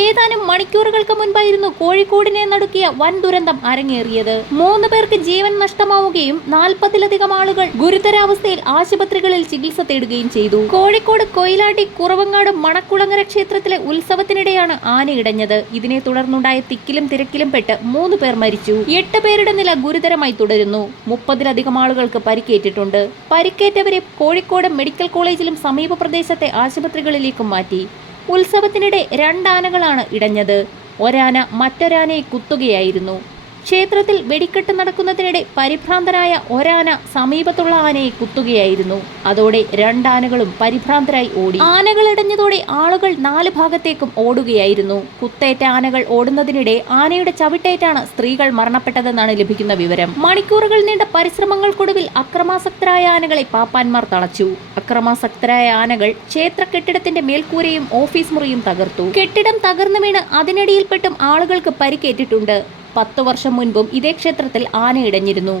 ഏതാനും മണിക്കൂറുകൾക്ക് മുൻപായിരുന്നു കോഴിക്കോടിനെ നടുക്കിയ വൻ ദുരന്തം അരങ്ങേറിയത്. 3 പേർക്ക് ജീവൻ നഷ്ടമാവുകയും 40-ലധികം ആളുകൾ ഗുരുതരാവസ്ഥയിൽ ആശുപത്രികളിൽ ചികിത്സ തേടുകയും ചെയ്തു. കോഴിക്കോട് കൊയിലാണ്ടി കുറവങ്ങാട് മണക്കുളങ്ങര ക്ഷേത്രത്തിലെ ഉത്സവത്തിനിടെയാണ് ആനയിടഞ്ഞത്. ഇതിനെ തുടർന്നുണ്ടായ തിക്കിലും തിരക്കിലും പെട്ട് 3 പേർ മരിച്ചു. 8 പേരുടെ നില ഗുരുതരമായി തുടരുന്നു. 30-ലധികം ആളുകൾക്ക് പരിക്കേറ്റിട്ടുണ്ട്. പരിക്കേറ്റവരെ കോഴിക്കോട് മെഡിക്കൽ കോളേജിലും സമീപ പ്രദേശത്തെ ആശുപത്രികളിലേക്കും മാറ്റി. ഉത്സവത്തിനിടെ 2 ആനകളാണ് ഇടഞ്ഞത്. ഒരാന മറ്റൊരാനയെ കുത്തുകയായിരുന്നു. ക്ഷേത്രത്തിൽ വെടിക്കെട്ട് നടക്കുന്നതിനിടെ പരിഭ്രാന്തനായ ഒരാന സമീപത്തുള്ള ആനയെ കുത്തുകയായിരുന്നു. അതോടെ 2 ആനകളും പരിഭ്രാന്തരായി ഓടി. ആനകൾ ഇടഞ്ഞതോടെ ആളുകൾ 4 ഭാഗത്തേക്കും ഓടുകയായിരുന്നു. കുത്തേറ്റ ആനകൾ ഓടുന്നതിനിടെ ആനയുടെ ചവിട്ടേറ്റാണ് സ്ത്രീകൾ മരണപ്പെട്ടതെന്നാണ് ലഭിക്കുന്ന വിവരം. മണിക്കൂറുകൾ നീണ്ട പരിശ്രമങ്ങൾക്കൊടുവിൽ അക്രമാസക്തരായ ആനകളെ പാപ്പാന്മാർ തളച്ചു. അക്രമാസക്തരായ ആനകൾ ക്ഷേത്ര കെട്ടിടത്തിന്റെ മേൽക്കൂരയും ഓഫീസ് മുറിയും തകർത്തു. കെട്ടിടം തകർന്നു വീണ് അതിനടിയിൽപ്പെട്ടും ആളുകൾക്ക് പരിക്കേറ്റിട്ടുണ്ട്. 10 വർഷം മുൻപും ഇതേ ക്ഷേത്രത്തിൽ ആന ഇടഞ്ഞിരുന്നു.